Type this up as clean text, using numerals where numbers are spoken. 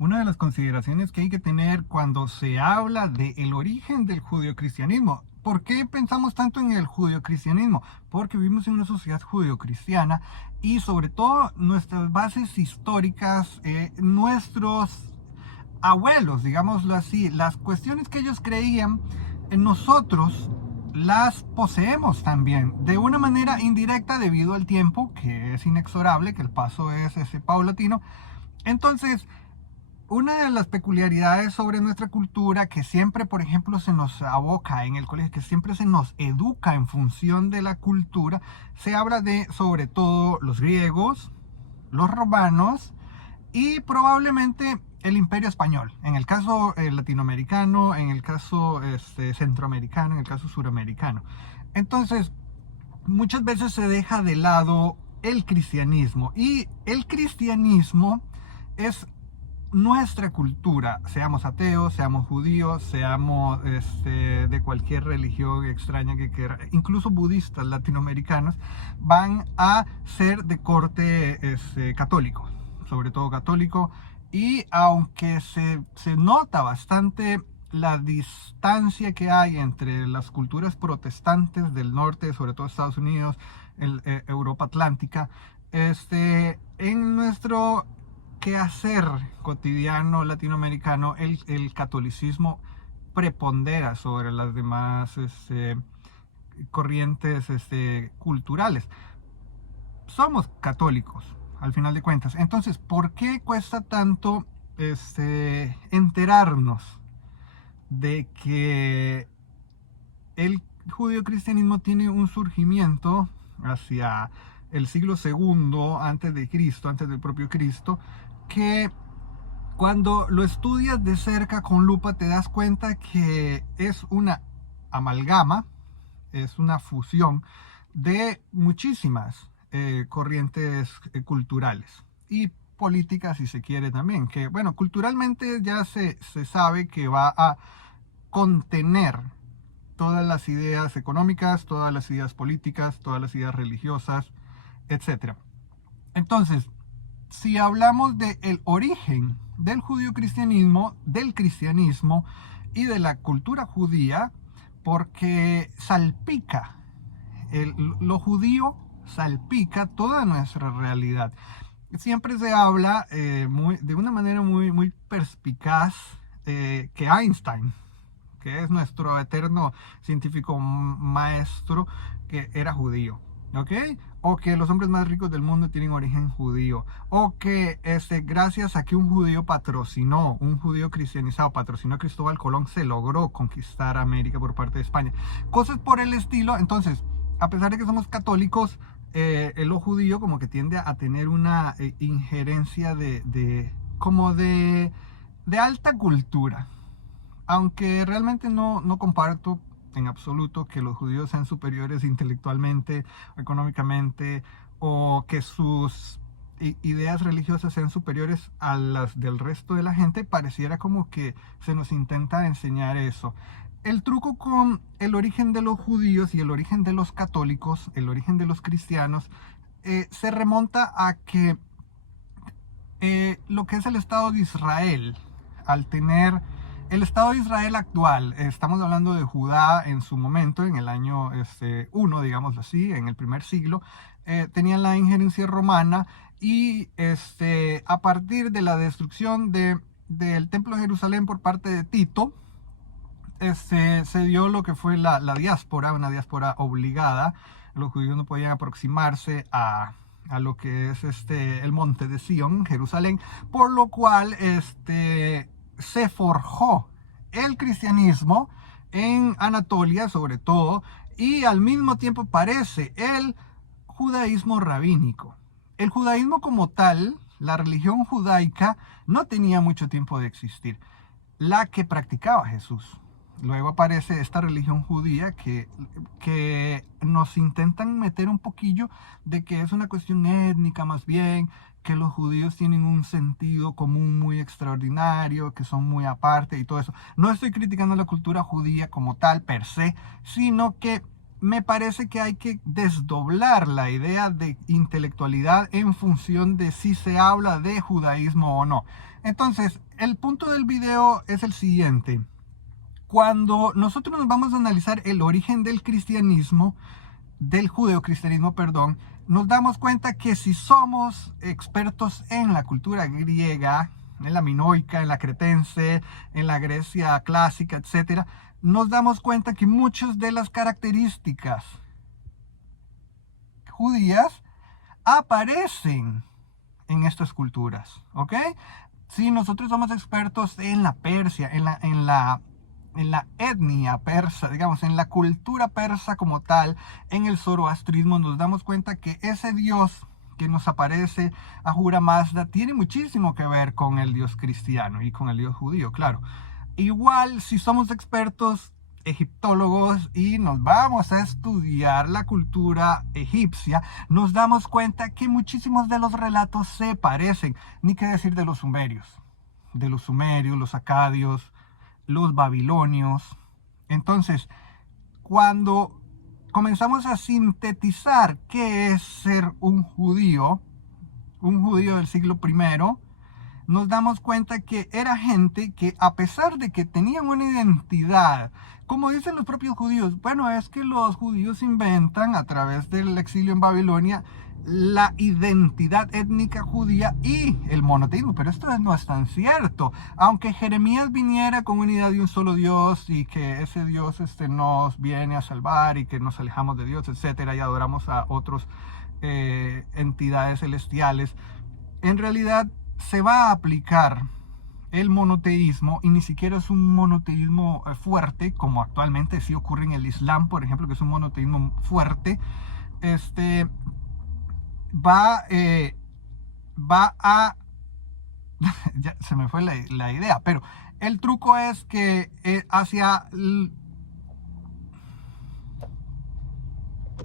una de las consideraciones que hay que tener cuando se habla del origen del judeocristianismo. ¿Por qué pensamos tanto en el judeocristianismo? Porque vivimos en una sociedad judeocristiana y sobre todo nuestras bases históricas, nuestros abuelos, digámoslo así, las cuestiones que ellos creían en nosotros las poseemos también de una manera indirecta debido al tiempo, que es inexorable, que el paso es ese paulatino. Entonces, una de las peculiaridades sobre nuestra cultura que siempre, por ejemplo, se nos aboca en el colegio, que siempre se nos educa en función de la cultura, se habla de sobre todo los griegos, los romanos y probablemente el Imperio Español, en el caso latinoamericano, en el caso centroamericano, en el caso suramericano. Entonces, muchas veces se deja de lado el cristianismo y el cristianismo es nuestra cultura, seamos ateos, seamos judíos, seamos de cualquier religión extraña que quiera, incluso budistas latinoamericanos, van a ser de corte católico, sobre todo católico, y aunque se nota bastante la distancia que hay entre las culturas protestantes del norte, sobre todo Estados Unidos, Europa Atlántica, en nuestro quehacer cotidiano latinoamericano, el catolicismo prepondera sobre las demás corrientes culturales. Somos católicos, al final de cuentas. Entonces, ¿por qué cuesta tanto enterarnos de que el judeocristianismo tiene un surgimiento hacia el siglo segundo antes de Cristo, antes del propio Cristo, que cuando lo estudias de cerca con lupa te das cuenta que es una amalgama, es una fusión de muchísimas corrientes culturales y políticas, si se quiere también, que bueno, culturalmente ya se sabe que va a contener todas las ideas económicas, todas las ideas políticas, todas las ideas religiosas, etc. Entonces, si hablamos del origen del judio-cristianismo, del cristianismo y de la cultura judía, porque salpica, lo judío salpica toda nuestra realidad. Siempre se habla de una manera muy perspicaz que Einstein, que es nuestro eterno científico maestro, que era judío, ¿ok? O que los hombres más ricos del mundo tienen origen judío, o que gracias a que un judío cristianizado patrocinó a Cristóbal Colón, se logró conquistar América por parte de España. Cosas por el estilo. Entonces, a pesar de que somos católicos, lo judío como que tiende a tener una injerencia de alta cultura. Aunque realmente no comparto en absoluto que los judíos sean superiores intelectualmente, económicamente, o que sus ideas religiosas sean superiores a las del resto de la gente, pareciera como que se nos intenta enseñar eso. El truco con el origen de los judíos y el origen de los católicos, el origen de los cristianos, se remonta a que lo que es el Estado de Israel, al tener el Estado de Israel actual, estamos hablando de Judá en su momento, en el año 1, digamos así, en el primer siglo, tenían la injerencia romana y a partir de la destrucción del Templo de Jerusalén por parte de Tito, se dio lo que fue la diáspora, una diáspora obligada. Los judíos no podían aproximarse a lo que es el monte de Sion, Jerusalén, por lo cual se forjó el cristianismo en Anatolia sobre todo, y al mismo tiempo parece el judaísmo rabínico. El judaísmo como tal, la religión judaica, no tenía mucho tiempo de existir, la que practicaba Jesús. Luego aparece esta religión judía que nos intentan meter un poquillo de que es una cuestión étnica más bien, que los judíos tienen un sentido común muy extraordinario, que son muy aparte y todo eso. No estoy criticando la cultura judía como tal per se, sino que me parece que hay que desdoblar la idea de intelectualidad en función de si se habla de judaísmo o no. Entonces, el punto del video es el siguiente. Cuando nosotros nos vamos a analizar el origen del cristianismo, del judeocristianismo, perdón, nos damos cuenta que si somos expertos en la cultura griega, en la minoica, en la cretense, en la Grecia clásica, etcétera, nos damos cuenta que muchas de las características judías aparecen en estas culturas, ¿ok? Si nosotros somos expertos en la Persia, en la etnia persa, digamos, en la cultura persa como tal, en el zoroastrismo, nos damos cuenta que ese Dios que nos aparece Ahura Mazda tiene muchísimo que ver con el Dios cristiano y con el Dios judío, claro. Igual, si somos expertos egiptólogos y nos vamos a estudiar la cultura egipcia, nos damos cuenta que muchísimos de los relatos se parecen, ni qué decir de los sumerios, los acadios, los babilonios. Entonces, cuando comenzamos a sintetizar qué es ser un judío del siglo I, nos damos cuenta que era gente que, a pesar de que tenían una identidad, como dicen los propios judíos, bueno, es que los judíos inventan a través del exilio en Babilonia la identidad étnica judía y el monoteísmo, pero esto no es tan cierto. Aunque Jeremías viniera con una idea de un solo Dios y que ese Dios nos viene a salvar y que nos alejamos de Dios, etcétera, y adoramos a otras entidades celestiales, en realidad se va a aplicar el monoteísmo, y ni siquiera es un monoteísmo fuerte, como actualmente sí ocurre en el Islam, por ejemplo, que es un monoteísmo fuerte. Va a ya se me fue la idea, pero el truco es que hacia